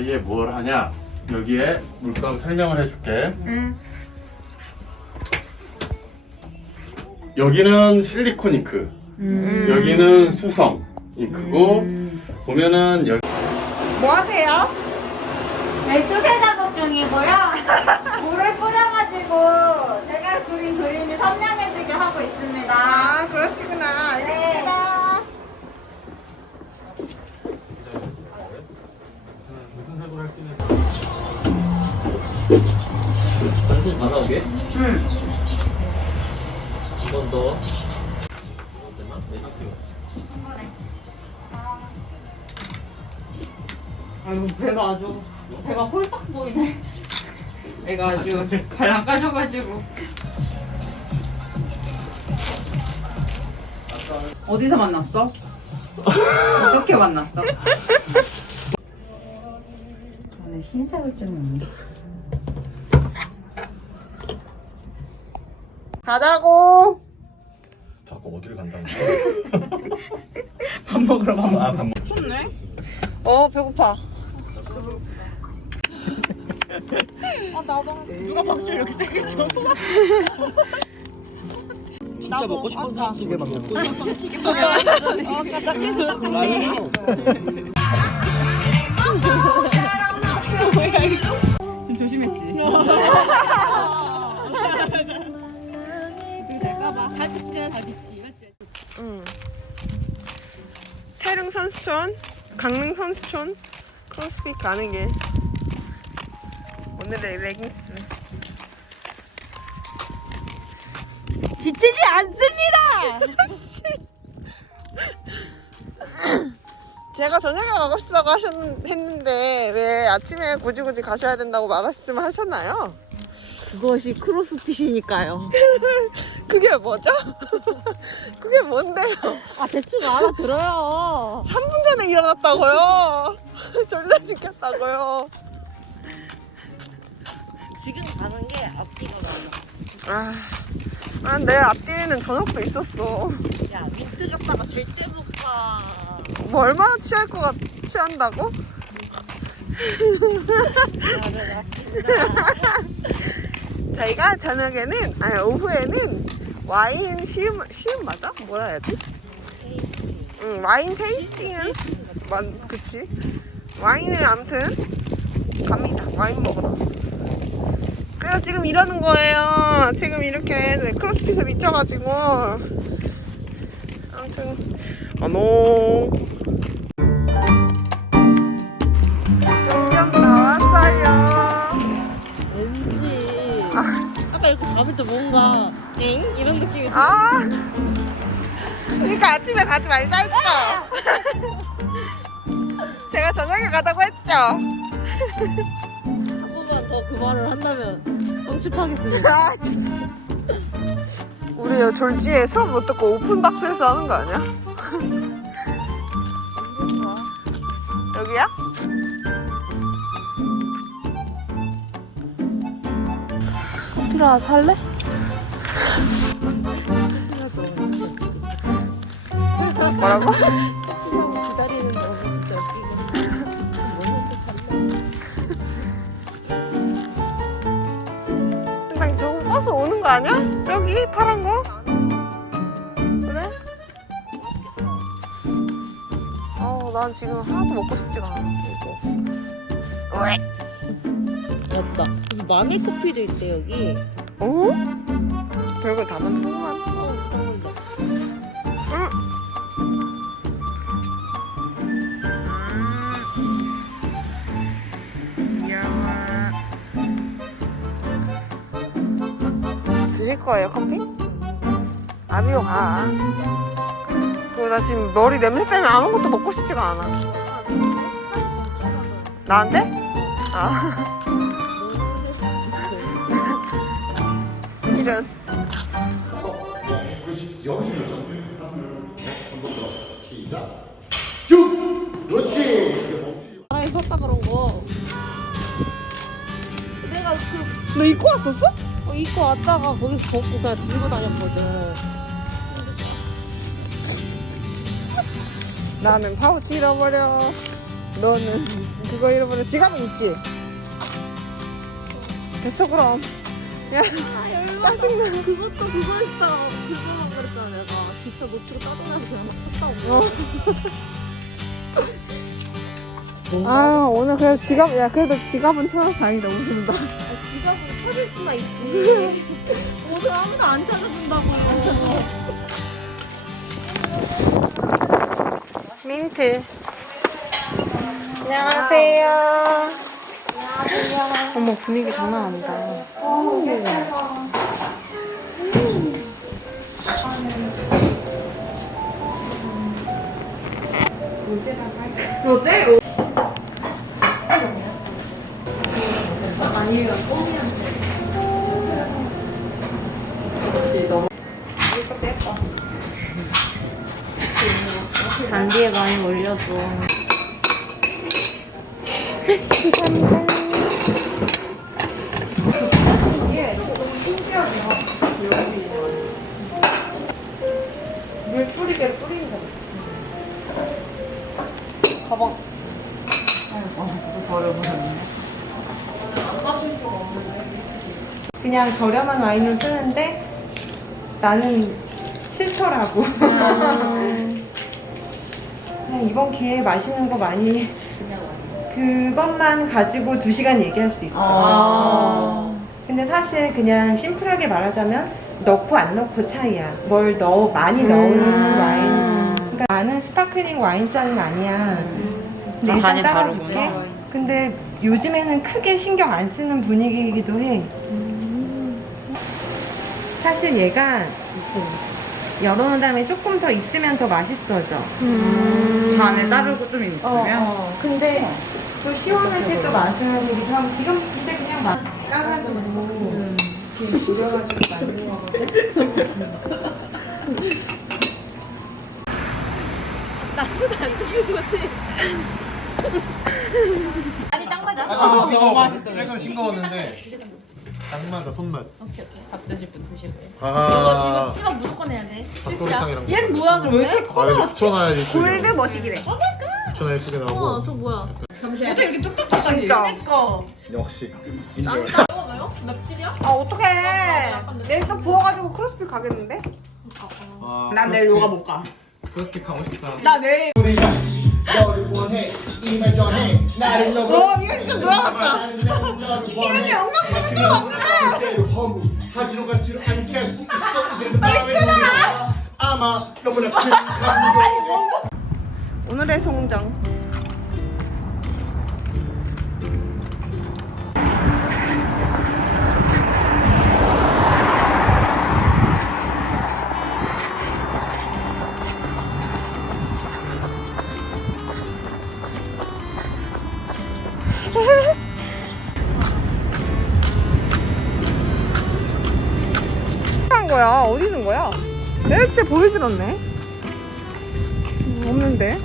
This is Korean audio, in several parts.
그 사이에 뭘 하냐? 여기에 물감 설명을 해줄게. 응. 여기는 실리콘 잉크, 음. 여기는 수성 잉크고 보면은 여기 뭐 하세요? 네, 수세 작업 중이고요. 아이고 배가 아주 배가 홀딱 보이네. 배가 아주 발랑 까져가지고. 어디서 만났어? 어떻게 만났어? 저는 흰색을 찍는데. 가자고. 자꾸 어디를 간다는 밥 먹으러 밥. 아, 밥 먹. 좋네. 어, 배고파. 누가 박수 이렇게 세게 쳐? 진짜 먹고 싶은 사람 두 개만 먹고 어, 깜짝 좀 조심했지. 될까봐 달빛이잖아 달빛이 맞지? 응. 태릉 선수촌, 강릉 선수촌, 크로스핏 가는 길. 오늘의 레깅스. 지치지 않습니다. 제가 저녁에 가고 싶다고 하셨는데 왜 아침에 굳이 굳이 가셔야 된다고 말씀하셨나요? 그것이 크로스핏이니까요. 그게 뭐죠? 그게 뭔데요? 아 대충 알아들어요. 3분 전에 일어났다고요? 졸려 죽겠다고요? 지금 가는 게 앞뒤가 나와. 아, 아, 내 앞뒤에는 저녁도 있었어. 야 민트 줬다가 절대 못 가. 뭐 얼마나 취할 것 같, 취한다고? 나를 아낀다. 저희가 저녁에는, 아니, 오후에는 와인 시음, 시음 맞아? 뭐라 해야지? 응, 와인 테이스팅을, 만, 그치? 와인을 아무튼 갑니다. 와인 먹으러. 그래서 지금 이러는 거예요. 지금 이렇게 네, 크로스핏에 미쳐가지고. 아무튼, 어노. 아까 이렇게 잡을 때 뭔가 엥 이런 느낌이 들어. 아. 그러니까 아침에 가지 말자 했죠. 제가 저녁에 가자고 했죠. 한 번만 더 그 말을 한다면 성취하겠습니다. 아이씨. 우리 졸지에 수업 못 듣고 오픈박스에서 하는 거 아니야? 라 살래? 뭐라고? 기다리는 너무 진짜 웃기고. 나 저거 버스 오는 거 아니야? 저기 파란 거? 그래? 어, 난 지금 하나도 먹고 싶지가 않아. 이거. 왜? 맞다. 무슨 마늘 커피도 있대 여기. 어? 별걸 다 만드는구만. 어, 그런데. 드실 거예요 커피? 아비오 가. 그리고 나 지금 머리 냄새 때문에 아무것도 먹고 싶지가 않아. 나한테? 아. 이런. 바람에 섰다 그런 거. 내가 그 너 입고 왔었어? 어, 입고 왔다가 거기서 벗고 그냥 들고 다녔거든. 나는 파우치 잃어버려. 너는 그거 잃어버려 지갑은 있지? 됐어 그럼 야 짜증나 그것도 그거 했다. 그거만 그랬잖아 내가. 기차 놓치고 짜증나서 그냥 막 탔다고. 어. 아 오늘 그래도 지갑 야 그래도 지갑은 찾아서 다행이다 웃는다 아, 지갑을 찾을 수나 있지. 옷을 아무도 안 찾아준다고. 민트 안녕하세요 어머 분위기 장난 아니다 로제? 잔디에 많이 올려줘. 물 뿌리게 뿌리는 거. 가방. 아이고, 버려버렸네. 그냥 저렴한 와인을 쓰는데 나는 싫더라고. 그냥 이번 기회에 맛있는 거 많이 그것만 가지고 두 시간 얘기할 수 있어. 아. 근데 사실 그냥 심플하게 말하자면 넣고 안 넣고 차이야. 뭘 넣어 많이 넣은 와인. 그러니까 나는 스파클링 와인잔은 아니야. 근데 아, 일단 따라줄게. 다르구나. 근데 요즘에는 크게 신경 안 쓰는 분위기이기도 해. 사실 얘가 열어놓은 다음에 조금 더 있으면 더 맛있어져. 잔에 따르고 좀 어, 있으면. 어. 근데 또 시원할 때 또 마셔야 되기도 하고 지금 근데 그냥 막 까가지고 이렇게 졸여가지고 만든 거거든. 아까도 싱거워. 조금 싱거웠는데 딱 맞아 손맛. 밥 드실 분 드시고. 아. 치마 무조건 해야 돼. 닭도리탕이랑. 얘는 뭐야 그럼 왜 이렇게 커? 아, 붙여놔야지. 또 골드 이거. 머시기래 붙여놔야 예쁘게 나오고. 뭐야? 잠시만요. 이렇게 뚝뚝 진짜 역시. 먹어요? 맵찔이야? 아 어떡해 내일 또 부어가지고 크로스핏 가겠는데? 아, 난 내일 요가 못 가. 그렇게 가고 싶다. 나 내일. 너를 원해 이말 전해 나를 너무 어 이거 진짜 놀아봤다 이렇게 영상 좀 들어갔는데 허무 하지로 가지로 않게 할수 있어 이제는 마음에 드는 아마 너무나 큰 감동 오늘의 송정 거야? 어디 있는 거야? 대체 보이질 않네. 음, 없는데.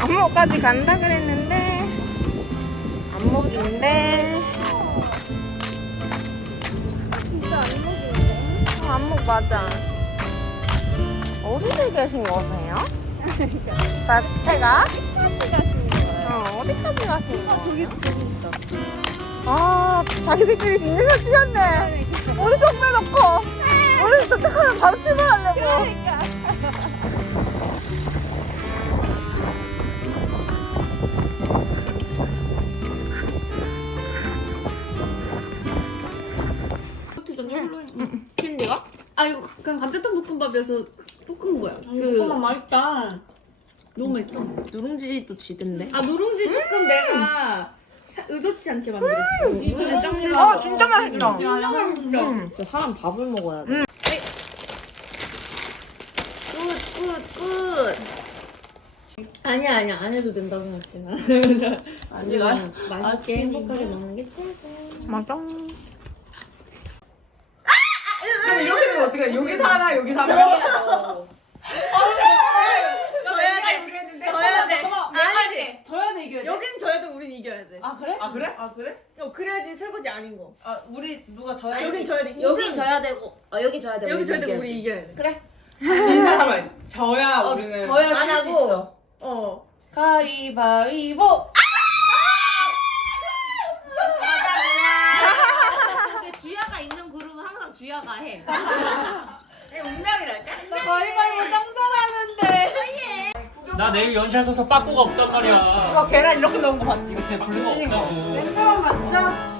안목까지 간다 그랬는데 안목인데 진짜 안목인데 어, 안목 맞아 어디들 계신 거세요? 나 제가? 어 어디까지 가신 거예요? 아 자기들끼리 인증샷 찍었네 우리 속 빼놓고 우리 도착하면 바로 출발하려고 캔디가? 아 이거 그냥 감자탕 볶음밥이어서 볶은 거야. 그 볶음밥 맛있다. 너무 맛있다. 누룽지도 지던데. 아 누룽지 조금 내가 사- 의도치 않게 만들었어. 이번에 짱아 진짜 맛있다 진짜 맛있다. 진짜 사람 밥을 먹어야 돼. 굿굿굿. 아니야 아니야 안 해도 된다고 생각해 나. 아니야 맛있게 행복하게 먹는 게 최고. 맞아 그럼 이렇게 되면 어떡해? 여기서 하나, 여기서 하나. 져 야 돼, 우리 했는데. 져야 돼. 내가 할게. 져야 돼, 이겨야 돼? 여긴 져야 돼 우린 이겨야 돼 아 그래? 아 그래? 아 그래? 어, 그래야지 설거지 아닌 거 아 우리 누가 져야 여긴 져야 돼 여기 이등. 져야 되고 어 여기 져야 되고 여기 져야 되고. 우리 이겨야 돼 그래 진 사람은 져야 우리는 져야 안 쉴수 하고. 있어. 어 가위바위보. 근데 주야가 있는 그룹은 항상 주야가 해 운명이랄까? 나 가위바위보 짱 잘하는데. 나 내일 연차 서서 빠꾸가 없단 말이야. 이거 계란 이렇게 넣은 거 봤지? 이거 진짜 빠꾸가 불 찌는 거. 없다고. 냄새만 맡자.